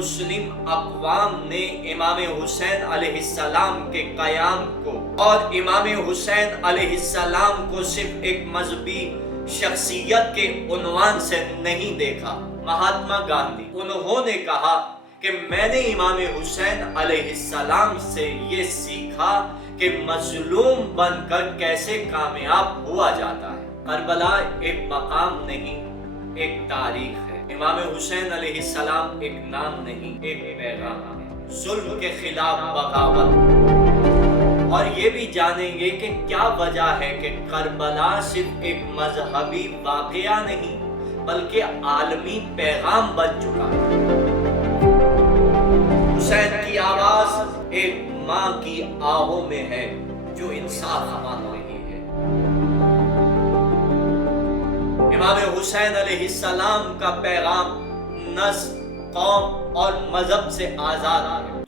مسلم اقوام نے امام حسین علیہ السلام کے قیام کو اور امام حسین علیہ السلام کو صرف ایک مذہبی شخصیت کے عنوان سے نہیں دیکھا۔ مہاتما گاندھی انہوں نے کہا کہ میں نے امام حسین علیہ السلام سے یہ سیکھا کہ مظلوم بن کر کیسے کامیاب ہوا جاتا ہے۔ کربلا ایک مقام نہیں، ایک تاریخ ہے۔ امام حسین علیہ السلام ایک نام نہیں، ایک پیغام ہے، ظلم کے خلاف بغاوت۔ اور یہ بھی جانیں گے کہ کیا وجہ ہے کہ کربلا صرف ایک مذہبی واقعہ نہیں بلکہ عالمی پیغام بن چکا ہے۔ حسین کی آواز ایک ماں کی آہوں میں ہے جو انصاف مان رہی ہے۔ امام حسین علیہ السلام کا پیغام نسل، قوم اور مذہب سے آزاد ہے۔